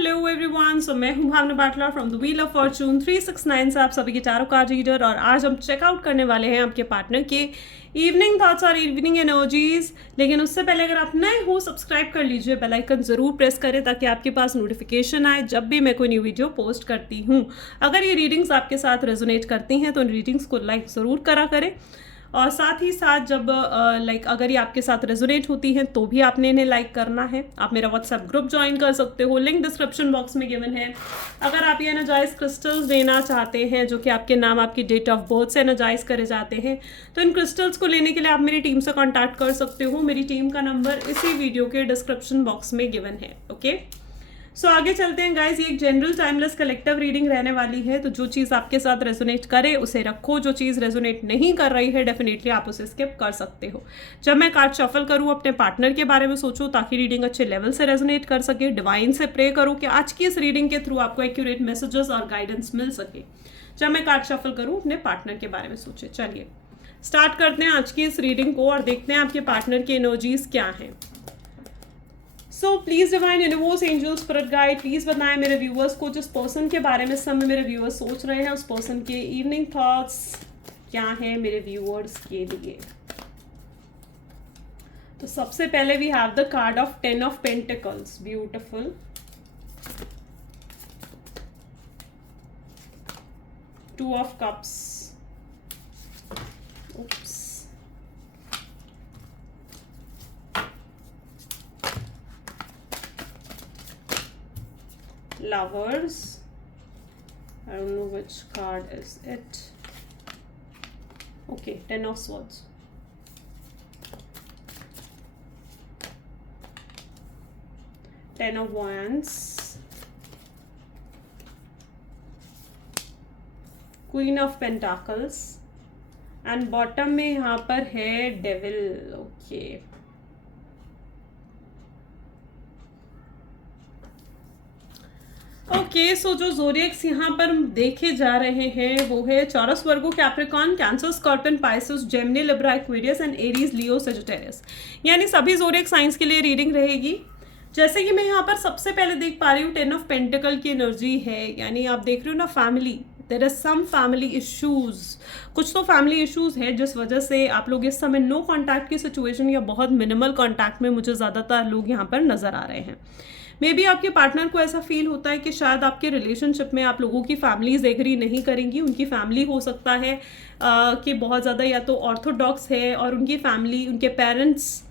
Hello everyone, so मैं हूं Bhawna Batla from the wheel of fortune 369 से आप सभी के चारों कार्ड रीडर। और आज हम चेकआउट करने वाले हैं आपके पार्टनर के इवनिंग थॉट्स और इवनिंग एनर्जीज। लेकिन उससे पहले अगर आप नए हो, सब्सक्राइब कर लीजिए, बेल आइकन ज़रूर प्रेस करें ताकि आपके पास नोटिफिकेशन आए जब भी मैं कोई न्यू वीडियो पोस्ट करती हूँ। अगर ये रीडिंग्स आपके साथ रेजोनेट करती हैं तो इन रीडिंग्स को लाइक ज़रूर करा करें। और साथ ही साथ जब अगर ये आपके साथ रेजोनेट होती हैं तो भी आपने इन्हें लाइक करना है। आप मेरा व्हाट्सएप ग्रुप ज्वाइन कर सकते हो, लिंक डिस्क्रिप्शन बॉक्स में गिवन है। अगर आप ये एनर्जाइज क्रिस्टल्स लेना चाहते हैं जो कि आपके नाम, आपकी डेट ऑफ बर्थ से एनर्जाइज करे जाते हैं, तो इन क्रिस्टल्स को लेने के लिए आप मेरी टीम से कॉन्टैक्ट कर सकते हो। मेरी टीम का नंबर इसी वीडियो के डिस्क्रिप्शन बॉक्स में गिवन है। ओके, सो आगे चलते हैं गाइज। ये एक जनरल टाइमलेस कलेक्टिव रीडिंग रहने वाली है, तो जो चीज़ आपके साथ रेजोनेट करे उसे रखो, जो चीज़ रेजोनेट नहीं कर रही है डेफिनेटली आप उसे स्किप कर सकते हो। जब मैं कार्ड शफल करूँ अपने पार्टनर के बारे में सोचो ताकि रीडिंग अच्छे लेवल से रेजोनेट कर सके। डिवाइन से प्रे करो कि आज की इस रीडिंग के थ्रू आपको एक्यूरेट मैसेजेस और गाइडेंस मिल सके। जब मैं कार्ड शफल करूँ अपने पार्टनर के बारे में सोचे। चलिए स्टार्ट करते हैं आज की इस रीडिंग को और देखते हैं आपके पार्टनर की एनर्जीज क्या हैं। सो please divine universe, angel, spirit guide, please बताएं मेरे व्यूअर्स को जिस पर्सन के बारे में समय मेरे व्यूअर्स सोच रहे हैं उस पर्सन के इवनिंग थॉट्स क्या हैं मेरे व्यूअर्स के लिए। तो सबसे पहले we have the card of 10 of pentacles, beautiful. 2 of cups, oops, lovers, I don't know which card is it. Okay, 10 of swords, Ten of wands, Queen of pentacles and bottom में यहाँ पर है devil. Okay, okay, सो जो zodiacs यहाँ पर देखे जा रहे हैं वो है Taurus, Virgo, Capricorn, Cancer, Scorpion, Pisces, Gemini, Libra, Aquarius and Aries, Leo, Sagittarius. यानी सभी ज़ोडिएक साइंस के लिए रीडिंग रहेगी। जैसे कि मैं यहाँ पर सबसे पहले देख पा रही हूँ 10 ऑफ पेंटिकल की एनर्जी है, यानी आप देख रहे हो ना family, there is some family issues. कुछ तो फैमिली इश्यूज है जिस वजह से आप लोग इस समय नो कॉन्टैक्ट की सिचुएशन या बहुत मिनिमल कॉन्टैक्ट में मुझे ज़्यादातर लोग यहाँ पर नज़र आ रहे हैं। मे बी आपके पार्टनर को ऐसा फील होता है कि शायद आपके रिलेशनशिप में आप लोगों की फैमिलीज एग्री नहीं करेंगी। उनकी फैमिली हो सकता है कि बहुत ज़्यादा या तो ऑर्थोडॉक्स है और उनकी फैमिली, उनके पेरेंट्स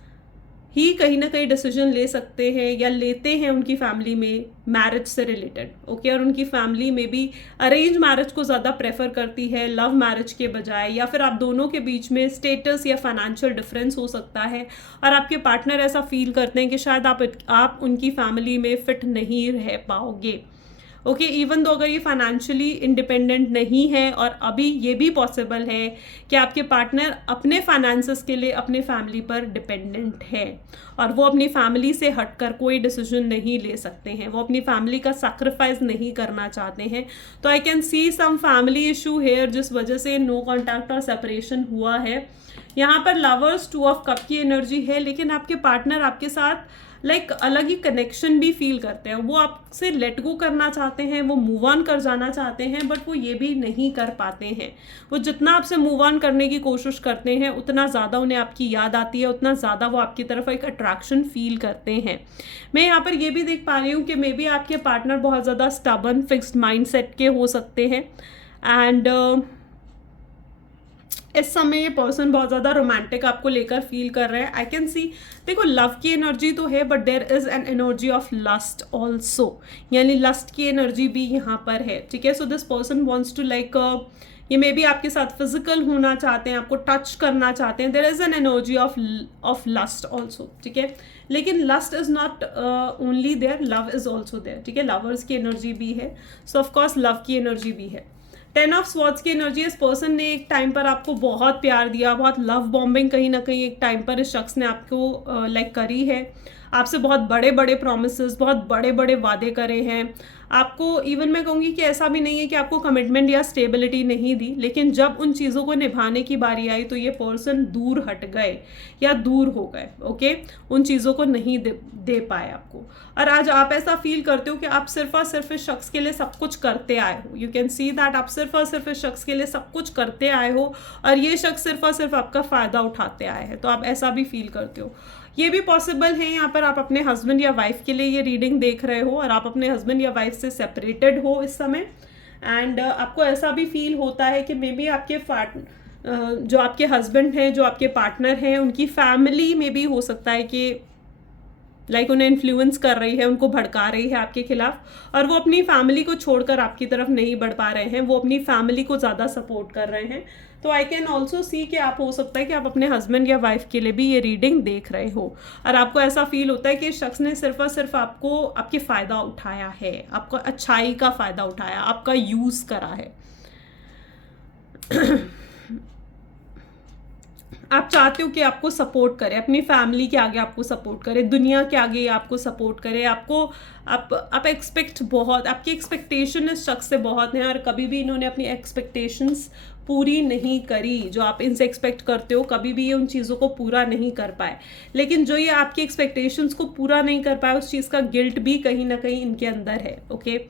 ही कहीं ना कहीं डिसीजन ले सकते हैं या लेते हैं उनकी फैमिली में मैरिज से रिलेटेड। ओके, और उनकी फैमिली में भी अरेंज मैरिज को ज़्यादा प्रेफर करती है लव मैरिज के बजाय, या फिर आप दोनों के बीच में स्टेटस या फाइनेंशियल डिफरेंस हो सकता है और आपके पार्टनर ऐसा फील करते हैं कि शायद आप उनकी फैमिली में फिट नहीं रह पाओगे। ओके, इवन दो अगर ये फाइनेंशियली इंडिपेंडेंट नहीं है, और अभी ये भी पॉसिबल है कि आपके पार्टनर अपने फाइनेंसेस के लिए अपने फैमिली पर डिपेंडेंट है और वो अपनी फैमिली से हटकर कोई डिसीजन नहीं ले सकते हैं, वो अपनी फैमिली का सैक्रिफाइस नहीं करना चाहते हैं। तो I can see some family issue here जिस वजह से नो कॉन्टैक्ट और सेपरेशन हुआ है। यहाँ पर लवर्स, 2 ऑफ कप की एनर्जी है, लेकिन आपके पार्टनर आपके साथ अलग ही कनेक्शन भी फील करते हैं। वो आपसे लेट गो करना चाहते हैं, वो मूव ऑन कर जाना चाहते हैं, बट वो ये भी नहीं कर पाते हैं। वो जितना आपसे मूव ऑन करने की कोशिश करते हैं उतना ज़्यादा उन्हें आपकी याद आती है, उतना ज़्यादा वो आपकी तरफ एक अट्रैक्शन फील करते हैं। मैं यहाँ पर ये भी देख पा रही हूँ कि मे बी आपके पार्टनर बहुत ज़्यादा स्टबर्न, फिक्स्ड माइंड सेट के हो सकते हैं एंड इस समय ये पर्सन बहुत ज़्यादा रोमांटिक आपको लेकर फील कर रहे हैं। आई कैन सी, देखो लव की एनर्जी तो है but there is an energy of lust also, यानी लस्ट की एनर्जी भी यहाँ पर है। ठीक है, so this person wants to ये मे बी आपके साथ फिजिकल होना चाहते हैं, आपको टच करना चाहते हैं। There is an energy of lust also. ठीक है, लेकिन lust is not only there, love is also there. ठीक है, लवर्स की एनर्जी भी है, सो ऑफकोर्स लव की एनर्जी भी है। 10 ऑफ स्वॉर्ड्स की एनर्जी, इस पर्सन ने एक टाइम पर आपको बहुत प्यार दिया, बहुत लव बॉम्बिंग कहीं ना कहीं एक टाइम पर इस शख्स ने आपको करी है। आपसे बहुत बड़े बड़े प्रोमिसेस, बहुत बड़े बड़े वादे करे हैं आपको। इवन मैं कहूँगी कि ऐसा भी नहीं है कि आपको कमिटमेंट या स्टेबिलिटी नहीं दी, लेकिन जब उन चीज़ों को निभाने की बारी आई तो ये पर्सन दूर हट गए या दूर हो गए। ओके, उन चीज़ों को नहीं दे पाए आपको। और आज आप ऐसा फील करते हो कि आप सिर्फ और सिर्फ इस शख्स के लिए सब कुछ करते आए हो। यू कैन सी दैट आप सिर्फ और सिर्फ इस शख्स के लिए सब कुछ करते आए हो और ये शख्स सिर्फ और सिर्फ आपका फ़ायदा उठाते आए हैं। तो आप ऐसा भी फील करते हो। ये भी पॉसिबल है यहाँ पर आप अपने हस्बैंड या वाइफ के लिए ये रीडिंग देख रहे हो और आप अपने हस्बैंड या वाइफ से सेपरेटेड हो इस समय। एंड आपको ऐसा भी फील होता है कि मे बी आपके जो आपके हस्बैंड हैं, जो आपके पार्टनर हैं, उनकी फैमिली में भी हो सकता है कि उन्हें इन्फ्लुएंस कर रही है, उनको भड़का रही है आपके खिलाफ और वो अपनी फैमिली को छोड़कर आपकी तरफ नहीं बढ़ पा रहे हैं, वो अपनी फैमिली को ज़्यादा सपोर्ट कर रहे हैं। तो आई कैन ऑल्सो सी कि आप हो सकता है कि आप अपने हस्बैंड या वाइफ के लिए भी ये रीडिंग देख रहे हो और आपको ऐसा फील होता है कि इस शख्स ने सिर्फ और सिर्फ आपको आपके फ़ायदा उठाया है, आपका अच्छाई का फ़ायदा उठाया, आपका यूज़ करा है। आप चाहते हो कि आपको सपोर्ट करे, अपनी फैमिली के आगे आपको सपोर्ट करे, दुनिया के आगे आपको सपोर्ट करे। आप एक्सपेक्ट बहुत, आपकी एक्सपेक्टेशन इस शख्स से बहुत है और कभी भी इन्होंने अपनी एक्सपेक्टेशंस पूरी नहीं करी। जो आप इनसे एक्सपेक्ट करते हो कभी भी ये उन चीज़ों को पूरा नहीं कर पाए, लेकिन जो ये आपकी एक्सपेक्टेशंस को पूरा नहीं कर पाए उस चीज़ का गिल्ट भी कहीं ना कहीं इनके अंदर है। ओके,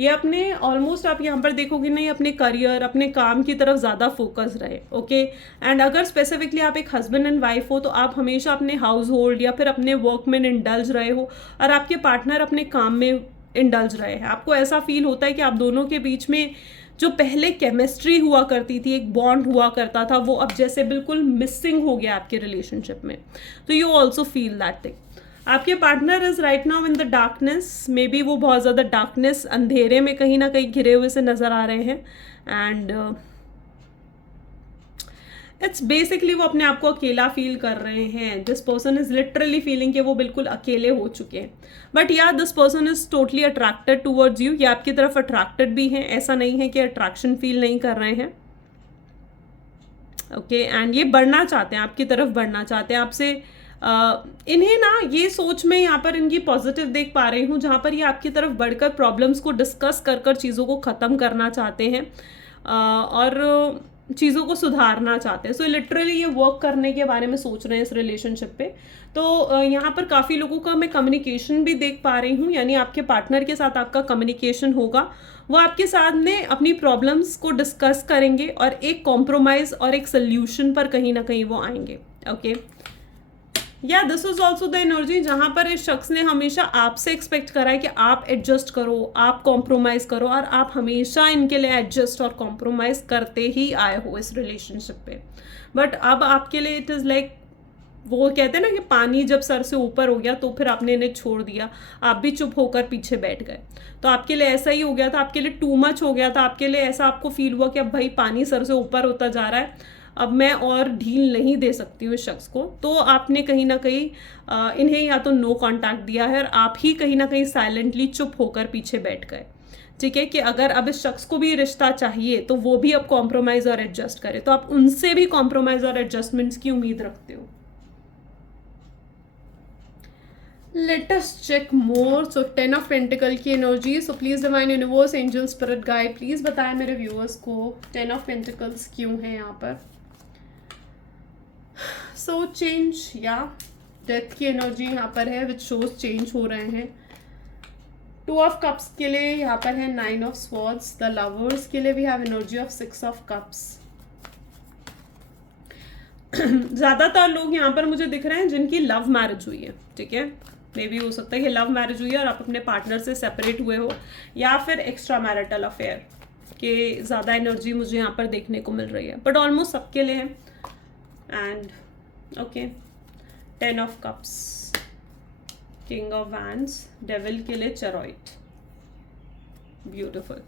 ये अपने ऑलमोस्ट आप यहाँ पर देखोगे ना, ये अपने करियर, अपने काम की तरफ ज़्यादा फोकस रहे। ओके, एंड अगर स्पेसिफिकली आप एक हस्बैंड एंड वाइफ हो तो आप हमेशा अपने हाउस होल्ड या फिर अपने वर्क में इंडल्ज रहे हो और आपके पार्टनर अपने काम में इंडल्ज रहे हैं। आपको ऐसा फील होता है कि आप दोनों के बीच में जो पहले केमिस्ट्री हुआ करती थी, एक बॉन्ड हुआ करता था, वो अब जैसे बिल्कुल मिसिंग हो गया आपके रिलेशनशिप में। तो you also feel that thing. आपके partner is right now in the darkness, maybe वो बहुत ज़्यादा डार्कनेस, अंधेरे में कहीं ना कहीं घिरे हुए से नज़र आ रहे हैं। एंड इट्स बेसिकली वो अपने आप को अकेला फील कर रहे हैं। This person is literally feeling कि वो बिल्कुल अकेले हो चुके हैं। बट या this person is totally attracted towards you, या आपकी तरफ अट्रैक्टेड भी हैं, ऐसा नहीं है कि अट्रैक्शन फील नहीं कर रहे हैं। ओके, एंड ये बढ़ना चाहते हैं, आपकी तरफ बढ़ना चाहते हैं आपसे। इन्हें ना ये सोच में यहाँ पर इनकी पॉजिटिव देख पा रही हूँ, जहाँ पर ये आपकी तरफ बढ़कर प्रॉब्लम्स को डिस्कस कर चीज़ों को ख़त्म करना चाहते हैं और चीज़ों को सुधारना चाहते हैं। सो लिटरली ये वर्क करने के बारे में सोच रहे हैं इस रिलेशनशिप पे। तो यहाँ पर काफ़ी लोगों का मैं कम्युनिकेशन भी देख पा रही हूँ, यानी आपके पार्टनर के साथ आपका कम्युनिकेशन होगा, वो आपके साथ में अपनी प्रॉब्लम्स को डिस्कस करेंगे और एक कॉम्प्रोमाइज़ और एक सोल्यूशन पर कहीं ना कहीं वो आएंगे। ओके, या this is also the energy जहाँ पर इस शख्स ने हमेशा आपसे एक्सपेक्ट करा है कि आप एडजस्ट करो, आप कॉम्प्रोमाइज़ करो, और आप हमेशा इनके लिए एडजस्ट और कॉम्प्रोमाइज़ करते ही आए हो इस रिलेशनशिप पे। बट अब आपके लिए इट इज़ लाइक, वो कहते हैं ना कि पानी जब सर से ऊपर हो गया तो फिर आपने इन्हें छोड़ दिया, आप भी चुप होकर पीछे बैठ गए। तो आपके लिए ऐसा ही हो गया था, आपके लिए टू मच हो गया था, आपके लिए ऐसा आपको फील हुआ कि अब भाई पानी सर से ऊपर होता जा रहा है, अब मैं और ढील नहीं दे सकती हूँ इस शख्स को। तो आपने कहीं ना कहीं इन्हें या तो नो कांटेक्ट दिया है और आप ही कहीं ना कहीं साइलेंटली चुप होकर पीछे बैठ गए। ठीक है, कि अगर अब इस शख्स को भी रिश्ता चाहिए तो वो भी अब कॉम्प्रोमाइज़ और एडजस्ट करे, तो आप उनसे भी कॉम्प्रोमाइज़ और एडजस्टमेंट्स की उम्मीद रखते हो। Let us check more. So 10 of pentacle की energy. So please divine universe, angel, spirit guide, please बताएं मेरे व्यूअर्स को 10 ऑफ पेंटिकल्स क्यों है यहाँ पर। सो चेंज या डेथ की एनर्जी यहाँ पर है, विच शोज चेंज हो रहे हैं। 2 ऑफ कप्स के लिए यहाँ पर है 9 ऑफ स्वॉर्ड्स। द लवर्स के लिए भी have energy of 6 of cups. ज़्यादातर लोग यहाँ पर मुझे दिख रहे हैं जिनकी लव मैरिज हुई है। ठीक है, मे भी हो सकता है कि लव मैरिज हुई है और आप अपने पार्टनर से सेपरेट हुए हो, या फिर एक्स्ट्रा मैरिटल अफेयर के ज़्यादा एनर्जी मुझे यहाँ पर देखने को मिल रही है, बट ऑलमोस्ट सबके लिए है। And okay, 10 of cups, king of wands, devil के लिए चेरॉइट। ब्यूटिफुल।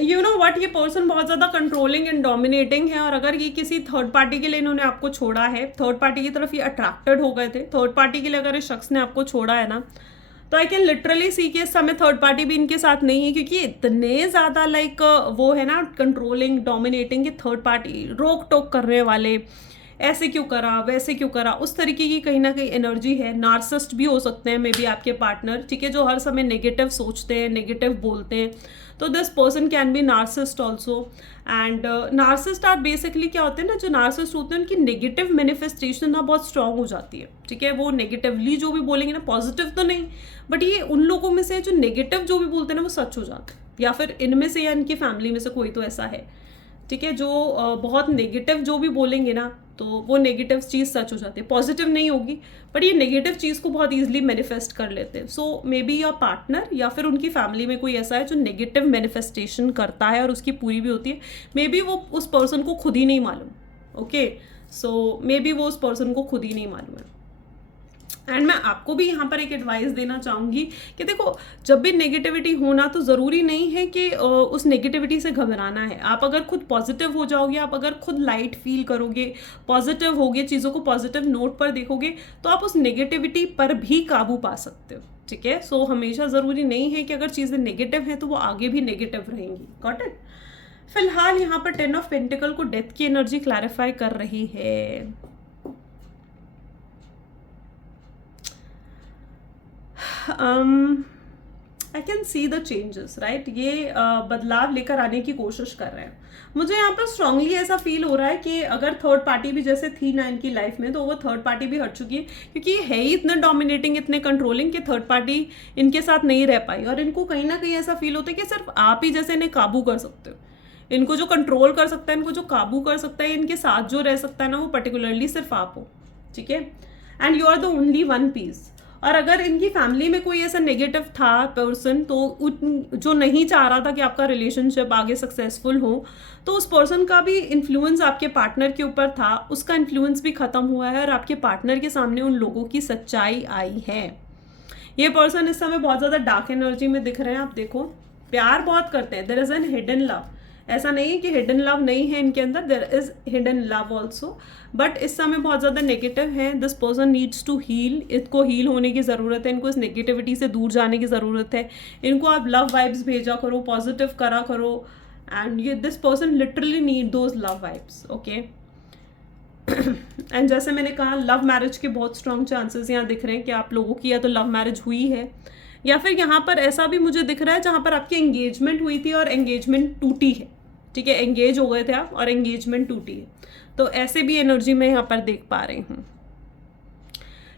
यू नो व्हाट, ये पर्सन बहुत ज़्यादा कंट्रोलिंग एंड डोमिनेटिंग है, और अगर ये किसी थर्ड पार्टी के लिए इन्होंने आपको छोड़ा है, थर्ड पार्टी की तरफ ये अट्रैक्टेड हो गए थे, थर्ड पार्टी के लिए अगर इस शख्स ने आपको छोड़ा है ना, तो आई कैन लिटरली सी कि इस समय थर्ड पार्टी भी इनके साथ नहीं है, क्योंकि इतने ज़्यादा लाइक वो है ना कंट्रोलिंग, डोमिनेटिंग, कि थर्ड पार्टी रोक टोक करने वाले, ऐसे क्यों करा, वैसे क्यों करा, उस तरीके की कहीं ना कहीं एनर्जी है। नार्सिसिस्ट भी हो सकते हैं मे बी आपके पार्टनर, ठीक है, जो हर समय नेगेटिव सोचते हैं, नेगेटिव बोलते हैं। तो this person can be narcissist also. And narcissist are basically क्या होते हैं ना, जो नार्सिसिस्ट होते हैं उनकी नेगेटिव मैनिफेस्टेशन ना बहुत स्ट्रांग हो जाती है, ठीक है। वो नेगेटिवली जो भी बोलेंगे ना, पॉजिटिव तो नहीं, बट ये उन लोगों में से जो नेगेटिव जो भी बोलते हैं ना वो सच हो जाता है, या फिर इनमें से या इनकी फैमिली में से कोई तो ऐसा है, ठीक है, जो बहुत नेगेटिव जो भी बोलेंगे ना तो वो नेगेटिव चीज़ सच हो जाती है, पॉजिटिव नहीं होगी, बट ये नेगेटिव चीज़ को बहुत ईजिली मैनिफेस्ट कर लेते हैं। सो मे बी योर पार्टनर या फिर उनकी फैमिली में कोई ऐसा है जो नेगेटिव मैनिफेस्टेशन करता है और उसकी पूरी भी होती है। मे बी वो उस पर्सन को खुद ही नहीं मालूम। ओके, सो मे बी वो उस पर्सन को खुद ही नहीं मालूम है। एंड मैं आपको भी यहाँ पर एक एडवाइस देना चाहूँगी कि देखो, जब भी नेगेटिविटी होना तो ज़रूरी नहीं है कि उस नेगेटिविटी से घबराना है। आप अगर खुद पॉजिटिव हो जाओगे, आप अगर खुद लाइट फील करोगे, पॉजिटिव होगे, चीज़ों को पॉजिटिव नोट पर देखोगे, तो आप उस नेगेटिविटी पर भी काबू पा सकते हो, ठीक है। सो हमेशा ज़रूरी नहीं है कि अगर चीज़ें नेगेटिव हैं तो वो आगे भी नेगेटिव रहेंगी। Got it. फिलहाल यहाँ पर 10 ऑफ पेंटिकल को डेथ की एनर्जी क्लैरिफाई कर रही है। आई can see the changes, right. ये बदलाव लेकर आने की कोशिश कर रहे हैं। मुझे यहाँ पर स्ट्रांगली ऐसा फील हो रहा है कि अगर थर्ड पार्टी भी जैसे थी ना इनकी लाइफ में, तो वो थर्ड पार्टी भी हट चुकी है, क्योंकि ये है ही इतने डोमिनेटिंग, इतने कंट्रोलिंग कि थर्ड पार्टी इनके साथ नहीं रह पाई। और इनको कहीं ना कहीं ऐसा फील होता है कि सिर्फ आप ही जैसे इन्हें काबू कर सकते हो। इनको जो कंट्रोल कर सकता है, इनको जो काबू कर सकता है, इनके साथ जो रह सकता है ना, वो पर्टिकुलरली सिर्फ आप हो, ठीक है। And you are the only one piece. और अगर इनकी फैमिली में कोई ऐसा नेगेटिव था पर्सन, तो जो नहीं चाह रहा था कि आपका रिलेशनशिप आगे सक्सेसफुल हो, तो उस पर्सन का भी इन्फ्लुएंस आपके पार्टनर के ऊपर था, उसका इन्फ्लुएंस भी खत्म हुआ है और आपके पार्टनर के सामने उन लोगों की सच्चाई आई है। ये पर्सन इस समय बहुत ज़्यादा डार्क एनर्जी में दिख रहे हैं। आप देखो, प्यार बहुत करते हैं, there is an hidden love. ऐसा नहीं है कि हिडन लव नहीं है इनके अंदर, there is hidden love also, but इस समय बहुत ज़्यादा नेगेटिव है। This person needs to heal. इसको हील होने की ज़रूरत है, इनको इस नेगेटिविटी से दूर जाने की ज़रूरत है। इनको आप लव वाइब्स भेजा करो, पॉजिटिव करा करो, एंड ये this person literally need those love vibes. Okay, and जैसे मैंने कहा, लव मैरिज के बहुत स्ट्रॉन्ग चांसेस यहाँ दिख रहे हैं कि आप लोगों की या तो लव मैरिज हुई है, या फिर यहाँ पर ऐसा भी मुझे दिख रहा है जहाँ पर आपकी एंगेजमेंट हुई थी और एंगेजमेंट टूटी है, ठीक है। एंगेज हो गए थे आप और एंगेजमेंट टूटी है, तो ऐसे भी एनर्जी मैं यहाँ पर देख पा रही हूँ।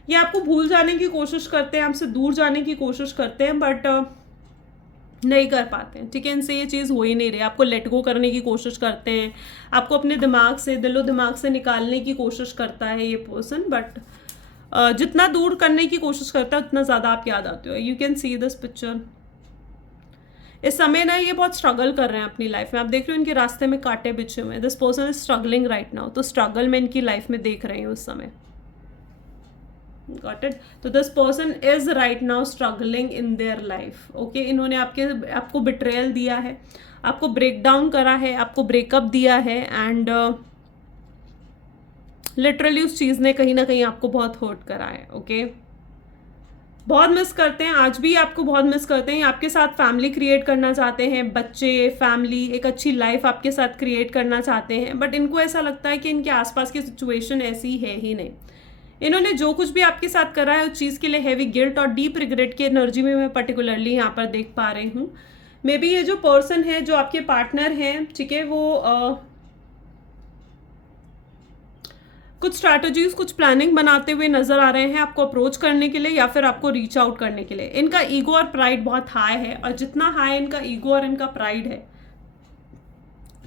ये आपको भूल जाने की कोशिश करते हैं, आपसे दूर जाने की कोशिश करते हैं, बट नहीं कर पाते हैं, ठीक है। इनसे ये चीज़ हो ही नहीं रही। आपको लेट गो करने की कोशिश करते हैं, आपको अपने दिमाग से, दिलो दिमाग से निकालने की कोशिश करता है ये पर्सन, बट जितना दूर करने की कोशिश करता है उतना ज़्यादा आप याद आते हो। You can see this picture. इस समय ना ये बहुत स्ट्रगल कर रहे हैं अपनी लाइफ में। आप देख रहे हो इनके रास्ते में कांटे बिछे हुए हैं। This person is struggling right now. तो स्ट्रगल में इनकी लाइफ में देख रही हूँ उस समय। Got it. तो this person is right now struggling in their life. Okay, इन्होंने आपको बिट्रेयल दिया है, आपको ब्रेक डाउन करा है, आपको ब्रेकअप दिया है, एंड लिटरली उस चीज़ ने कहीं ना कहीं आपको बहुत हर्ट करा है। ओके, बहुत मिस करते हैं, आज भी आपको बहुत मिस करते हैं। आपके साथ फैमिली क्रिएट करना चाहते हैं, बच्चे, फैमिली, एक अच्छी लाइफ आपके साथ क्रिएट करना चाहते हैं, बट इनको ऐसा लगता है कि इनके आसपास की सिचुएशन ऐसी है ही नहीं। इन्होंने जो कुछ भी आपके साथ करा है उस चीज़ के लिए हैवी गिल्ट और डीप रिग्रेट की एनर्जी में मैं पर्टिकुलरली यहाँ पर देख पा रही हूँ। मे बी ये जो पर्सन है, जो आपके पार्टनर हैं, ठीक है, वो कुछ स्ट्रैटेजीज, कुछ प्लानिंग बनाते हुए नजर आ रहे हैं आपको अप्रोच करने के लिए या फिर आपको रीच आउट करने के लिए। इनका ईगो और प्राइड बहुत हाई है, और जितना हाई इनका ईगो और इनका प्राइड है,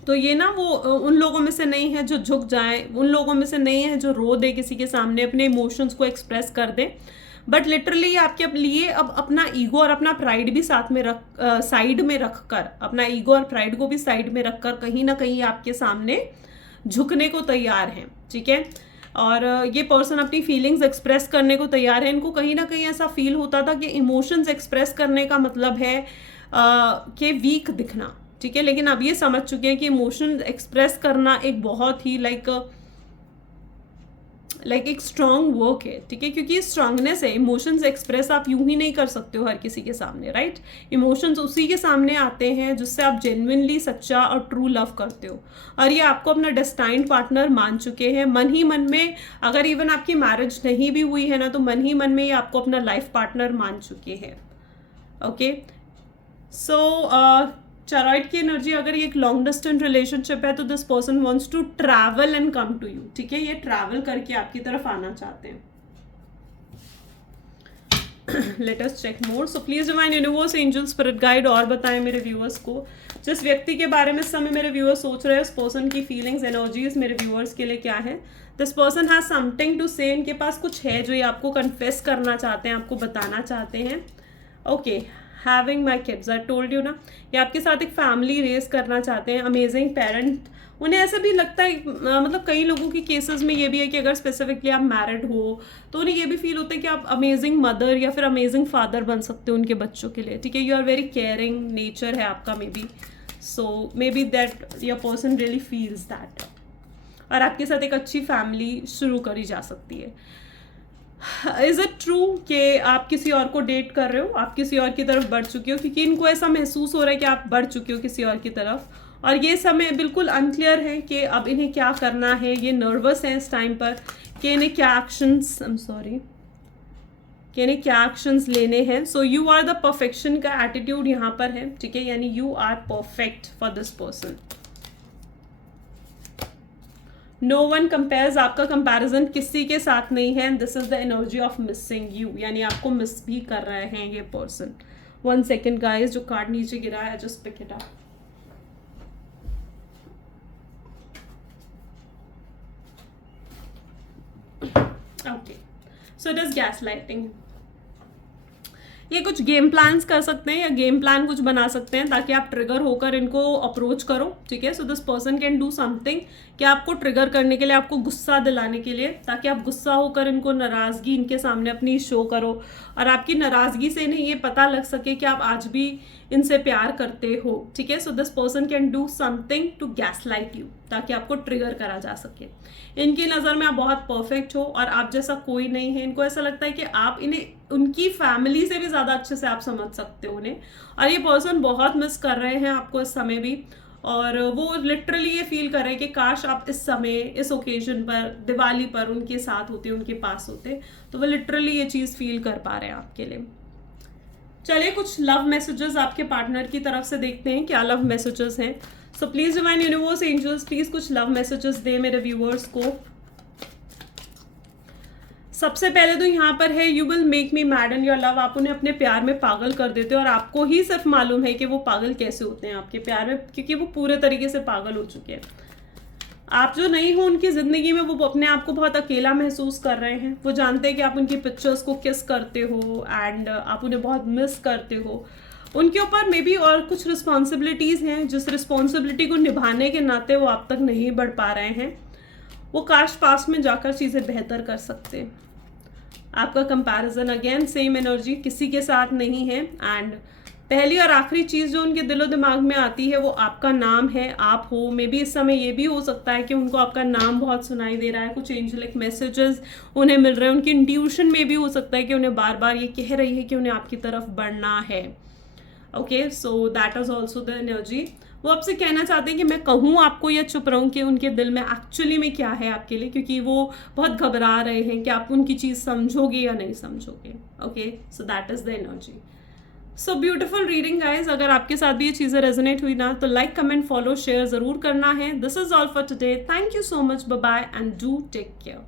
तो ये ना वो उन लोगों में से नहीं है जो झुक जाए, उन लोगों में से नहीं है जो रो दे किसी के सामने, अपने इमोशंस को एक्सप्रेस कर दे, बट लिटरली आपके लिए अब अपना ईगो और अपना प्राइड भी साथ में साइड में रख कर, अपना ईगो और प्राइड को भी साइड में रख कर कहीं ना कहीं आपके सामने झुकने को तैयार हैं, ठीक है। और ये पर्सन अपनी फीलिंग्स एक्सप्रेस करने को तैयार है। इनको कहीं ना कहीं ऐसा फील होता था कि इमोशंस एक्सप्रेस करने का मतलब है कि वीक दिखना, ठीक है, लेकिन अब ये समझ चुके हैं कि इमोशंस एक्सप्रेस करना एक बहुत ही लाइक एक स्ट्रॉन्ग वर्क है, ठीक है, क्योंकि स्ट्रांगनेस है। इमोशंस एक्सप्रेस आप यूं ही नहीं कर सकते हो हर किसी के सामने, राइट। इमोशंस उसी के सामने आते हैं जिससे आप जेन्युइनली सच्चा और ट्रू लव करते हो, और ये आपको अपना डेस्टाइन्ड पार्टनर मान चुके हैं मन ही मन में। अगर इवन आपकी मैरिज नहीं भी हुई है ना, तो मन ही मन में ये आपको अपना लाइफ पार्टनर मान चुके हैं। ओके, सो चारॉइड की एनर्जी, अगर ये एक लॉन्ग डिस्टेंस रिलेशनशिप है तो this person wants to travel and come to you, ठीक है, ये ट्रैवल करके आपकी तरफ आना चाहते हैं। Let us check more. So please divine universe, angel, spirit guide और बताएं मेरे व्यूअर्स को जिस व्यक्ति के बारे में इस समय मेरे व्यूअर्स सोच रहे हैं, उस पर्सन की फीलिंग्स, एनर्जीज मेरे व्यूअर्स के लिए क्या है। This person has something to say, इनके पास कुछ है जो ये आपको कन्फेस करना चाहते हैं, आपको बताना चाहते हैं। Okay, having my kids, I told you ना, ये आपके साथ एक फैमिली रेस करना चाहते हैं। अमेजिंग पेरेंट, उन्हें ऐसा भी लगता है, मतलब कई लोगों की केसेस में ये भी है कि अगर स्पेसिफिकली आप मैरिड हो तो उन्हें ये भी फील होता है कि आप अमेजिंग मदर या फिर अमेजिंग फादर बन सकते हो उनके बच्चों के लिए, ठीक है। You are very caring nature है आपका may be, so may be that your person really feels that, और आपके साथ एक अच्छी फैमिली शुरू करी जा सकती है। इज़ इट ट्रू कि आप किसी और को डेट कर रहे हो, आप किसी और की तरफ बढ़ चुके हो, क्योंकि इनको ऐसा महसूस हो रहा है कि आप बढ़ चुके हो किसी और की तरफ, और ये समय बिल्कुल अनक्लियर है कि अब इन्हें क्या करना है। ये नर्वस हैं इस टाइम पर कि इन्हें क्या एक्शंस, कि इन्हें क्या एक्शंस लेने हैं। So you are the perfection का एटीट्यूड यहाँ पर है, ठीक है, यानी you are perfect for this person. No one compares, आपका कंपैरिजन किसी के साथ नहीं है। This is the energy of missing you, यानी आपको मिस भी कर रहे हैं ये पर्सन। 1 सेकेंड गाइस, जो कार्ड नीचे गिरा है just pick it up. Okay, so it is gaslighting. ये कुछ गेम प्लान्स कर सकते हैं या गेम प्लान कुछ बना सकते हैं ताकि आप ट्रिगर होकर इनको अप्रोच करो, ठीक है। So this person can do something कि आपको ट्रिगर करने के लिए, आपको गुस्सा दिलाने के लिए, ताकि आप गुस्सा होकर इनको नाराज़गी इनके सामने अपनी शो करो, और आपकी नाराज़गी से इन्हें ये पता लग सके कि आप आज भी इनसे प्यार करते हो, ठीक है। So this person can do something to gaslight you, ताकि आपको ट्रिगर करा जा सके। इनकी नज़र में आप बहुत परफेक्ट हो और आप जैसा कोई नहीं है। इनको ऐसा लगता है कि आप इन्हें उनकी फैमिली से भी ज़्यादा अच्छे से आप समझ सकते हो उन्हें, और ये पर्सन बहुत मिस कर रहे हैं आपको इस समय भी, और वो लिटरली ये फील कर रहे हैं कि काश आप इस समय, इस ओकेजन पर, दिवाली पर उनके साथ होते, उनके पास होते। तो वो लिटरली ये चीज़ फील कर पा रहे हैं आपके लिए। चलिए कुछ लव मैसेजेस आपके पार्टनर की तरफ से देखते हैं, क्या लव मैसेजेस हैं। So please divine universe, angels, please कुछ लव मैसेजेस दे मेरे व्यूअर्स को। सबसे पहले तो यहाँ पर है, you will make me mad in your love, आप उन्हें अपने प्यार में पागल कर देते हो, और आपको ही सिर्फ मालूम है कि वो पागल कैसे होते हैं आपके प्यार में, क्योंकि वो पूरे तरीके से पागल हो चुके हैं। आप जो नहीं हो उनकी ज़िंदगी में, वो अपने आप को बहुत अकेला महसूस कर रहे हैं। वो जानते हैं कि आप उनकी पिक्चर्स को किस करते हो एंड आप उन्हें बहुत मिस करते हो। उनके ऊपर मे बी और कुछ रिस्पॉन्सिबिलिटीज़ हैं, जिस रिस्पॉन्सिबिलिटी को निभाने के नाते वो आप तक नहीं बढ़ पा रहे हैं। वो काश पास में जाकर चीज़ें बेहतर कर सकते। आपका कंपैरिजन, अगेन सेम एनर्जी, किसी के साथ नहीं है। एंड पहली और आखिरी चीज़ जो उनके दिलो दिमाग में आती है वो आपका नाम है, आप हो। मे बी इस समय ये भी हो सकता है कि उनको आपका नाम बहुत सुनाई दे रहा है, कुछ एंजेलिक मैसेजेस उन्हें मिल रहे हैं, उनकी इंट्यूशन में भी हो सकता है कि उन्हें बार बार ये कह रही है कि उन्हें आपकी तरफ बढ़ना है। Okay, so that is also the energy. वो आपसे कहना चाहते हैं कि मैं कहूँ आपको या चुप रहूँ कि उनके दिल में एक्चुअली में क्या है आपके लिए, क्योंकि वो बहुत घबरा रहे हैं कि आप उनकी चीज़ समझोगे या नहीं समझोगे। Okay, so that is the energy. So beautiful reading guys. अगर आपके साथ भी ये चीज़ें रेजोनेट हुई ना, तो लाइक, कमेंट, फॉलो, शेयर ज़रूर करना है। This is all for today. Thank you so much, bye bye and do take care.